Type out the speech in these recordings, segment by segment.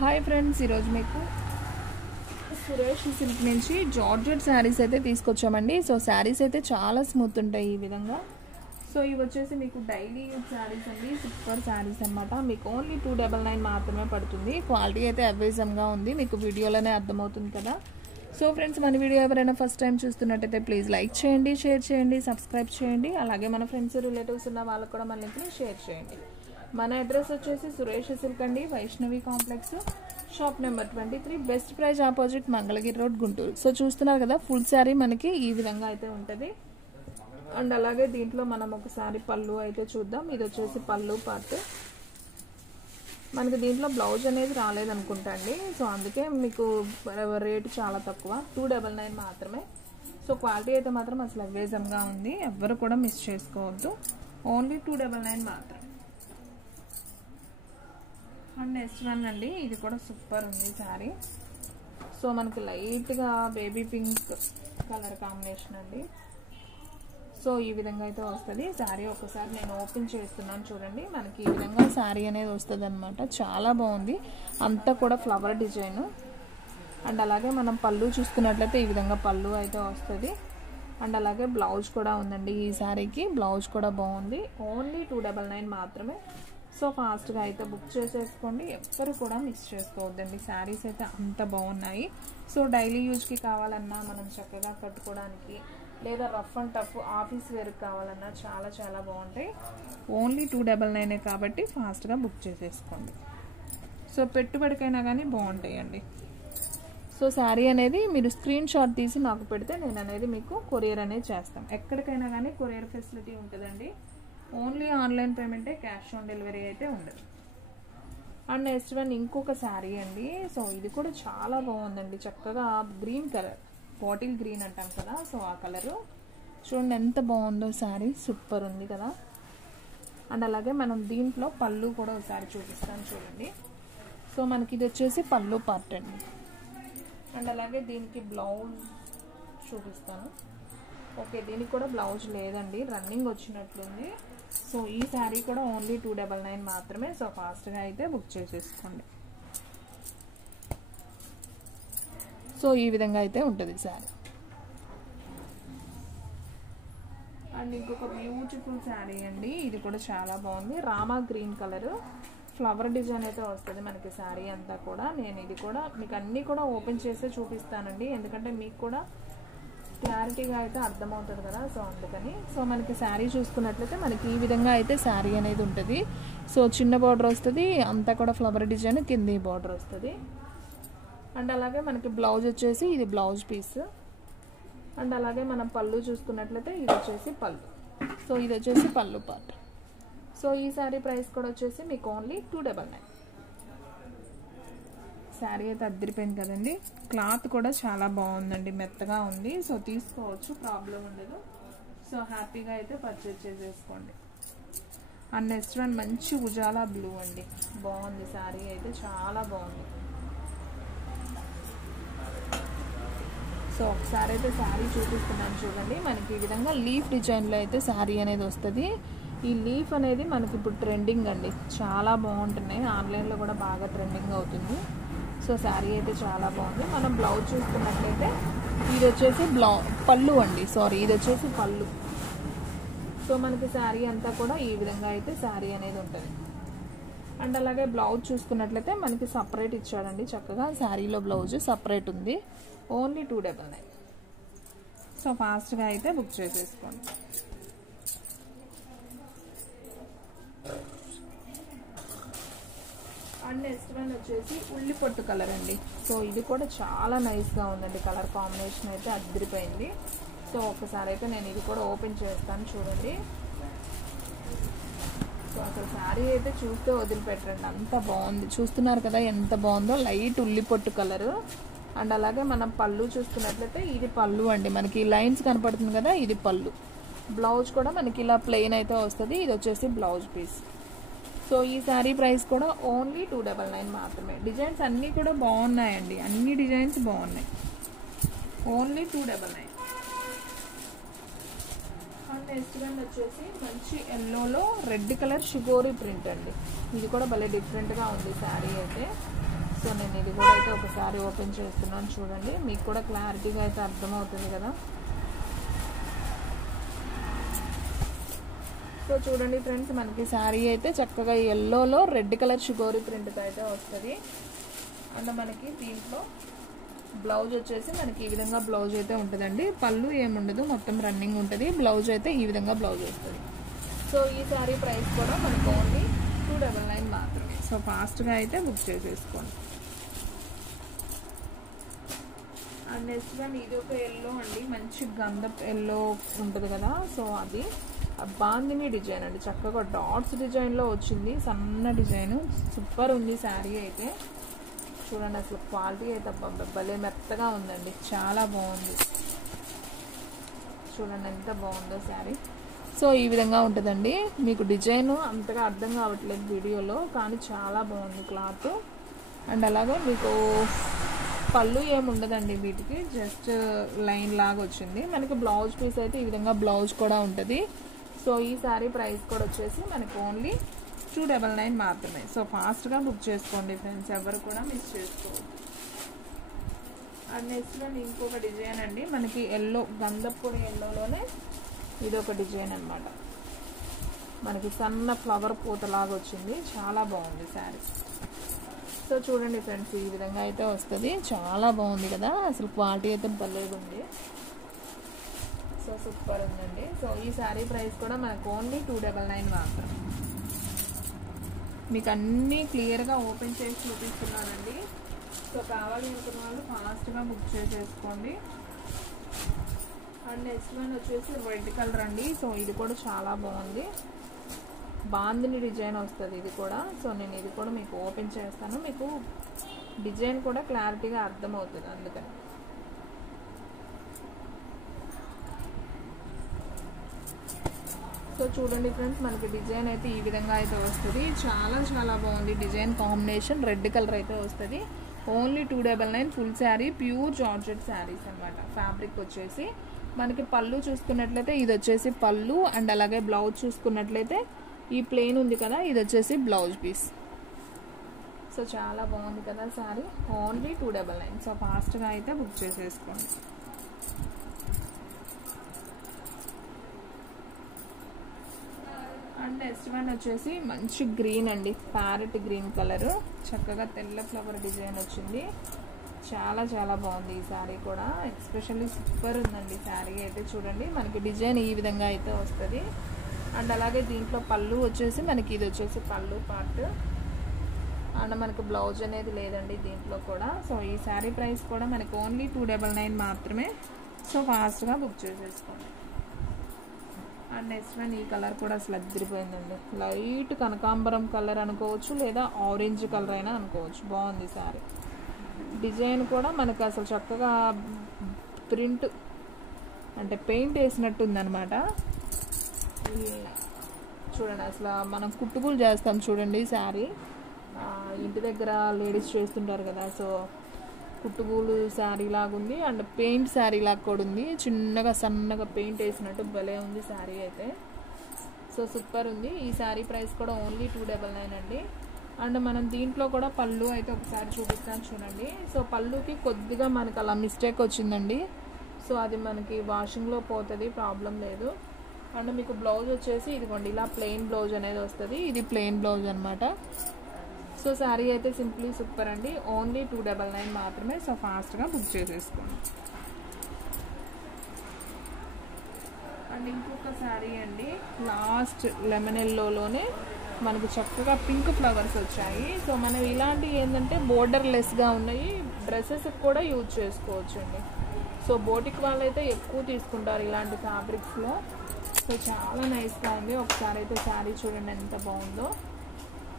Hi friends, ఈరోజు మీకు Suresh silk నుంచి జార్జెట్ శారీస్ అయితే తీసుకొచ్చామండి. సో శారీస్ అయితే చాలా స్మూత్ ఉంటాయి ఈ విధంగా. సో ఇవి వచ్చేసి మీకు డైలీ యూజ్ శారీస్ అండి, సూపర్ శారీస్ అనమాట. మీకు ఓన్లీ 299 మాత్రమే పడుతుంది. క్వాలిటీ అయితే అవేజంగా ఉంది, మీకు వీడియోలోనే అర్థమవుతుంది కదా. సో ఫ్రెండ్స్, మన వీడియో ఎవరైనా ఫస్ట్ టైం చూస్తున్నట్టయితే ప్లీజ్ లైక్ చేయండి, షేర్ చేయండి, సబ్స్క్రైబ్ చేయండి. అలాగే మన ఫ్రెండ్స్ రిలేటివ్స్ ఉన్న వాళ్ళకు కూడా మన లింక్ని షేర్ చేయండి. మన అడ్రస్ వచ్చేసి సురేష్ సిల్క్ అండి, Vaishnavi complex, shop number 23, best praise opposite, Mangalagiri road, Guntur. So చూస్తున్నారు కదా, ఫుల్ శారీ మనకి ఈ విధంగా అయితే ఉంటుంది. అండ్ అలాగే దీంట్లో మనం ఒకసారి పళ్ళు అయితే చూద్దాం. ఇది వచ్చేసి పళ్ళు పార్ట్. మనకి దీంట్లో బ్లౌజ్ అనేది రాలేదనుకుంటా అండి. సో అందుకే మీకు రేటు చాలా తక్కువ, 299 మాత్రమే. సో క్వాలిటీ అయితే మాత్రం అసలు అవేజంగా ఉంది, ఎవ్వరు కూడా మిస్ చేసుకోవద్దు. ఓన్లీ 299 మాత్రం. అండ్ నెక్స్ట్ వన్ అండి, ఇది కూడా సూపర్ ఉంది శారీ. సో మనకి లైట్గా బేబీ పింక్ కలర్ కాంబినేషన్ అండి. సో ఈ విధంగా అయితే వస్తుంది శారీ. ఒకసారి నేను ఓపెన్ చేస్తున్నాను చూడండి. మనకి ఈ విధంగా శారీ అనేది వస్తుంది అనమాట. చాలా బాగుంది, అంతా కూడా ఫ్లవర్ డిజైన్. అండ్ అలాగే మనం పళ్ళు చూసుకున్నట్లయితే ఈ విధంగా పళ్ళు అయితే వస్తుంది. అండ్ అలాగే బ్లౌజ్ కూడా ఉందండి. ఈ శారీకి బ్లౌజ్ కూడా బాగుంది. ఓన్లీ 299 మాత్రమే. సో ఫాస్ట్గా అయితే బుక్ చేసేసుకోండి, ఎవ్వరు కూడా మిస్ చేసుకోవద్దండి. శారీస్ అయితే అంత బాగున్నాయి. సో డైలీ యూజ్కి కావాలన్నా, మనం చక్కగా కట్టుకోవడానికి, లేదా రఫ్ అండ్ టఫ్ ఆఫీస్ వేర్కి కావాలన్నా చాలా చాలా బాగుంటాయి. ఓన్లీ 299 కాబట్టి ఫాస్ట్గా బుక్ చేసేసుకోండి. సో పెట్టుబడికైనా కానీ బాగుంటాయండి. సో శారీ అనేది మీరు స్క్రీన్ షాట్ తీసి నాకు పెడితే నేను అనేది మీకు కొరియర్ అనేది చేస్తాం. ఎక్కడికైనా కానీ కొరియర్ ఫెసిలిటీ ఉంటుందండి. ఓన్లీ ఆన్లైన్ పేమెంటే, క్యాష్ ఆన్ డెలివరీ అయితే ఉండదు. అండ్ నెక్స్ట్ వన్ ఇంకొక శారీ అండి. సో ఇది కూడా చాలా బాగుందండి. చక్కగా గ్రీన్ కలర్, బాటిల్ గ్రీన్ అంటాం కదా, సో ఆ కలరు చూడండి ఎంత బాగుందో శారీ. సూపర్ ఉంది కదా. అండ్ అలాగే మనం దీంట్లో పళ్ళు కూడా ఒకసారి చూపిస్తాను చూడండి. సో మనకి ఇది వచ్చేసి పళ్ళు పార్ట్ అండి. అండ్ అలాగే దీనికి బ్లౌజ్ చూపిస్తాను. ఓకే, దీనికి కూడా బ్లౌజ్ లేదండి, రన్నింగ్ వచ్చినట్లుంది. సో ఈ శారీ కూడా ఓన్లీ 299 మాత్రమే. సో ఫాస్ట్గా అయితే బుక్ చేసేసుకోండి. సో ఈ విధంగా అయితే ఉంటుంది శారీ. అండ్ ఇంకొక బ్యూటిఫుల్ శారీ అండి. ఇది కూడా చాలా బాగుంది. Rama green colour flower design అయితే వస్తుంది మనకి శారీ అంతా కూడా. నేను ఇది కూడా మీకు అన్నీ కూడా ఓపెన్ చేసే చూపిస్తానండి, ఎందుకంటే మీకు కూడా క్లారిటీగా అయితే అర్థమవుతుంది కదా. సో అందుకని. సో మనకి శారీ చూసుకున్నట్లయితే మనకి ఈ విధంగా అయితే శారీ అనేది ఉంటుంది. సో చిన్న బార్డర్ వస్తుంది, అంతా కూడా ఫ్లవర్ డిజైన్, కింద బార్డర్ వస్తుంది. అండ్ అలాగే మనకి బ్లౌజ్ వచ్చేసి ఇది బ్లౌజ్ పీస్. అండ్ అలాగే మనం పళ్ళు చూసుకున్నట్లయితే ఇది వచ్చేసి పళ్ళు. సో ఇది వచ్చేసి పళ్ళు పార్ట్. సో ఈ శారీ ప్రైస్ కూడా వచ్చేసి మీకు ఓన్లీ 299. శారీ అయితే అద్దరిపోయింది కదండి. క్లాత్ కూడా చాలా బాగుందండి, మెత్తగా ఉంది. సో తీసుకోవచ్చు, ప్రాబ్లం ఉండదు. సో హ్యాపీగా అయితే పర్చేజ్ చేసేసుకోండి. అండ్ నెక్స్ట్ వన్ మంచి ఉజాలా బ్లూ అండి. బాగుంది శారీ అయితే, చాలా బాగుంది. సో ఒకసారి అయితే శారీ చూపిస్తున్నాను చూడండి. మనకి ఈ విధంగా లీఫ్ డిజైన్లో అయితే శారీ అనేది వస్తుంది. ఈ లీఫ్ అనేది మనకి ఇప్పుడు ట్రెండింగ్ అండి, చాలా బాగుంటున్నాయి. ఆన్లైన్లో కూడా బాగా ట్రెండింగ్ అవుతుంది. సో శారీ అయితే చాలా బాగుంది. మనం బ్లౌజ్ చూసుకున్నట్లయితే ఇది వచ్చేసి పళ్ళు అండి, సారీ ఇది వచ్చేసి పళ్ళు. సో మనకి శారీ అంతా కూడా ఈ విధంగా అయితే శారీ అనేది ఉంటుంది. అండ్ అలాగే బ్లౌజ్ చూసుకున్నట్లయితే మనకి సపరేట్ ఇచ్చాడండి, చక్కగా శారీలో బ్లౌజ్ సపరేట్ ఉంది. ఓన్లీ 299. సో ఫాస్ట్గా అయితే బుక్ చేసేసుకోండి. అండ్ నెక్స్ట్ వన్ వచ్చేసి ఉల్లి పొట్టు కలర్ అండి. సో ఇది కూడా చాలా నైస్గా ఉందండి, కలర్ కాంబినేషన్ అయితే అద్దరిపోయింది. సో ఒకసారి అయితే నేను ఇది కూడా ఓపెన్ చేస్తాను చూడండి. సో అసలు శారీ అయితే చూస్తే వదిలిపెట్టండి, అంత బాగుంది. చూస్తున్నారు కదా ఎంత బాగుందో, లైట్ ఉల్లి పొట్టు కలరు. అండ్ అలాగే మనం పళ్ళు చూసుకున్నట్లయితే ఇది పళ్ళు అండి, మనకి లైన్స్ కనపడుతుంది కదా, ఇది పళ్ళు. బ్లౌజ్ కూడా మనకి ఇలా ప్లెయిన్ అయితే వస్తుంది. ఇది వచ్చేసి బ్లౌజ్ పీస్. సో ఈ శారీ ప్రైస్ కూడా ఓన్లీ 299 మాత్రమే. డిజైన్స్ అన్నీ కూడా బాగున్నాయండి, అన్ని డిజైన్స్ బాగున్నాయి. ఓన్లీ 299. అండ్ నెక్స్ట్ వన్ వచ్చేసి మంచి ఎల్లోలో రెడ్ కలర్ షిగోరి ప్రింట్ అండి. ఇది కూడా భలే డిఫరెంట్గా ఉంది శారీ అయితే. సో నేను ఇది కూడా అయితే ఒకసారి ఓపెన్ చేస్తున్నాను చూడండి, మీకు కూడా క్లారిటీగా అయితే అర్థమవుతుంది కదా. సో చూడండి ఫ్రెండ్స్, మనకి శారీ అయితే చక్కగా ఎల్లోలో రెడ్ కలర్ షిగోరి ప్రింట్తో అయితే వస్తుంది. అండ్ మనకి దీంట్లో బ్లౌజ్ వచ్చేసి మనకి ఈ విధంగా బ్లౌజ్ అయితే ఉంటుందండి. పళ్ళు ఏముండదు, మొత్తం రన్నింగ్ ఉంటుంది. బ్లౌజ్ అయితే ఈ విధంగా బ్లౌజ్ వస్తుంది. సో ఈ శారీ ప్రైస్ కూడా మనకు ఓన్లీ 299 మాత్రమే. సో ఫాస్ట్గా అయితే బుక్ చేసేసుకోండి. అండ్ నెక్స్ట్ వన్ ఇది ఒక ఎల్లో అండి, మంచి గంధపు ఎల్లో ఉంటుంది కదా. సో అది బాందిని డిజైన్ అండి, చక్కగా డాట్స్ డిజైన్లో వచ్చింది, సన్న డిజైన్. సూపర్ ఉంది శారీ అయితే. చూడండి అసలు క్వాలిటీ అయితే భలే మెత్తగా ఉందండి, చాలా బాగుంది. చూడండి ఎంత బాగుందో శారీ. సో ఈ విధంగా ఉంటుందండి. మీకు డిజైన్ అంతగా అర్థం కావట్లేదు వీడియోలో, కానీ చాలా బాగుంది క్లాత్. అండ్ అలాగే మీకు పళ్ళు ఏముండదండి వీటికి, జస్ట్ లైన్ లాగా వచ్చింది. మనకి బ్లౌజ్ పీస్ అయితే ఈ విధంగా బ్లౌజ్ కూడా ఉంటుంది. సో ఈ శారీ ప్రైస్ కూడా వచ్చేసి మనకి ఓన్లీ 299 మాత్రమే. సో ఫాస్ట్గా బుక్ చేసుకోండి ఫ్రెండ్స్, ఎవరు కూడా మిస్ చేసుకోవద్దు. అండ్ నెక్స్ట్ వన్ ఇంకొక డిజైన్ అండి, మనకి ఎల్లో గంధపొడి ఎల్లోలోనే ఇది ఒక డిజైన్ అనమాట. మనకి సన్న ఫ్లవర్ పూతలాగా వచ్చింది, చాలా బాగుంది శారీ. సో చూడండి ఫ్రెండ్స్, ఈ విధంగా అయితే వస్తుంది, చాలా బాగుంది కదా. అసలు క్వాలిటీ అయితే భలేగా ఉంది. సో సూపర్ ఉందండి. సో ఈ శారీ ప్రైస్ కూడా మనకు ఓన్లీ 299 మాత్రం. మీకు అన్నీ క్లియర్గా ఓపెన్ చేసి చూపిస్తున్నానండి. సో కావాలి అనుకున్న వాళ్ళు ఫాస్ట్గా బుక్ చేసేసుకోండి. అండ్ నెక్స్ట్ వన్ వచ్చేసి రెడ్ కలర్ అండి. సో ఇది కూడా చాలా బాగుంది, బాందిని డిజైన్ వస్తుంది ఇది కూడా. సో నేను ఇది కూడా మీకు ఓపెన్ చేస్తాను, మీకు డిజైన్ కూడా క్లారిటీగా అర్థమవుతుంది అందుకని. సో చూడండి ఫ్రెండ్స్, మనకి డిజైన్ అయితే ఈ విధంగా అయితే వస్తుంది, చాలా చాలా బాగుంది డిజైన్ కాంబినేషన్. రెడ్ కలర్ అయితే వస్తుంది, only 299 full sari, pure georgette saris అనమాట. ఫ్యాబ్రిక్ వచ్చేసి మనకి పళ్ళు చూసుకున్నట్లయితే ఇది వచ్చేసి పళ్ళు, అండ్ అలాగే బ్లౌజ్ చూసుకున్నట్లయితే ఈ ప్లెయిన్ ఉంది కదా, ఇది వచ్చేసి బ్లౌజ్ పీస్. సో చాలా బాగుంది కదా శారీ, ఓన్లీ 299. సో ఫాస్ట్గా అయితే బుక్ చేసేసుకోండి. అండ్ నెక్స్ట్ వన్ వచ్చేసి మంచి గ్రీన్ అండి, ప్యారెట్ గ్రీన్ కలర్, చక్కగా తెల్ల ఫ్లవర్ డిజైన్ వచ్చింది. చాలా చాలా బాగుంది ఈ శారీ కూడా, ఎక్స్పెషల్లీ సూపర్ ఉందండి శారీ అయితే. చూడండి మనకి డిజైన్ ఈ విధంగా అయితే వస్తుంది. అండ్ అలాగే దీంట్లో పళ్ళు వచ్చేసి మనకి ఇది వచ్చేసి పళ్ళు పార్ట్, అండ్ మనకు బ్లౌజ్ అనేది లేదండి దీంట్లో కూడా. సో ఈ శారీ ప్రైస్ కూడా మనకి ఓన్లీ 299 మాత్రమే. సో ఫాస్ట్గా బుక్ చేసేసుకోండి. అండ్ నెక్స్ట్ వన్ ఈ కలర్ కూడా అసలు అదిరిపోయిందండి, లైట్ కనకాంబరం కలర్ అనుకోవచ్చు, లేదా ఆరెంజ్ కలర్ అయినా అనుకోవచ్చు. బాగుంది శారీ, డిజైన్ కూడా మనకు అసలు చక్కగా ప్రింట్ అంటే పెయింట్ వేసినట్టు ఉందన్నమాట. చూడండి అసలు మనం కుట్టుకులు చేస్తాం చూడండి శారీ, ఇంటి దగ్గర లేడీస్ చేస్తుంటారు కదా. సో కుట్టుగూలు శారీ లాగా ఉంది, అండ్ పెయింట్ శారీ లాగా కూడా ఉంది, చిన్నగా సన్నగా పెయింట్ వేసినట్టు భలే ఉంది శారీ అయితే. సో సూపర్ ఉంది. ఈ శారీ ప్రైస్ కూడా ఓన్లీ 299 అండి. అండ్ మనం దీంట్లో కూడా పళ్ళు అయితే ఒకసారి చూపిస్తాను చూడండి. సో పళ్ళుకి కొద్దిగా మనకు అలా మిస్టేక్ వచ్చిందండి, సో అది మనకి వాషింగ్లో పోతుంది, ప్రాబ్లం లేదు. అండ్ మీకు బ్లౌజ్ వచ్చేసి ఇదిగోండి ఇలా ప్లెయిన్ బ్లౌజ్ అనేది వస్తుంది, ఇది ప్లెయిన్ బ్లౌజ్ అనమాట. సో శారీ అయితే సింప్లీ సూపర్ అండి, ఓన్లీ 299 మాత్రమే. సో ఫాస్ట్గా బుక్ చేసేసుకోండి. అండ్ ఇంకొక శారీ అండి, లాస్ట్ లెమన్ ఎల్లోలోనే మనకు చక్కగా పింక్ ఫ్లవర్స్ వచ్చాయి. సో మనం ఇలాంటివి ఏంటంటే బోర్డర్ లెస్గా ఉన్నాయి, డ్రెస్సెస్కి కూడా యూజ్ చేసుకోవచ్చు అండి. సో బోటిక్ వాళ్ళైతే ఎక్కువ తీసుకుంటారు ఇలాంటి ఫ్యాబ్రిక్స్లో. సో చాలా నైస్గా ఉంది. ఒకసారి అయితే శారీ చూడండి ఎంత బాగుందో,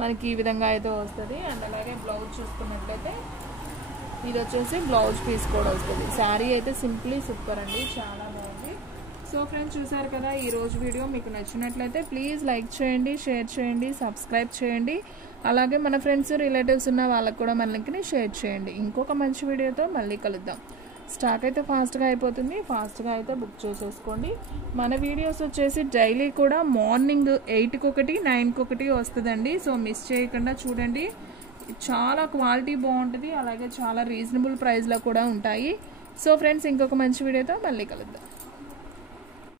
మనకి ఈ విధంగా అయితే వస్తుంది. అండ్ అలాగే బ్లౌజ్ చూసుకున్నట్లయితే ఇది వచ్చేసి బ్లౌజ్ పీస్ కూడా వస్తుంది. శారీ అయితే సింప్లీ సూపర్ అండి, చాలా బాగుంది. సో ఫ్రెండ్స్ చూసారు కదా, ఈరోజు వీడియో మీకు నచ్చినట్లయితే ప్లీజ్ లైక్ చేయండి, షేర్ చేయండి, సబ్స్క్రైబ్ చేయండి. అలాగే మన ఫ్రెండ్స్ రిలేటివ్స్ ఉన్న వాళ్ళకు కూడా మన లింక్ని షేర్ చేయండి. ఇంకొక మంచి వీడియోతో మళ్ళీ కలుద్దాం. స్టాక్ అయితే ఫాస్ట్గా అయిపోతుంది, ఫాస్ట్గా అయితే బుక్ చేసేసుకోండి. మన వీడియోస్ వచ్చేసి డైలీ కూడా మార్నింగ్ 8కి ఒకటి 9కి ఒకటి వస్తుందండి. సో మిస్ చేయకుండా చూడండి. చాలా క్వాలిటీ బాగుంటుంది, అలాగే చాలా రీజనబుల్ ప్రైస్లో కూడా ఉంటాయి. సో ఫ్రెండ్స్, ఇంకొక మంచి వీడియోతో మళ్ళీ కలుద్దాం.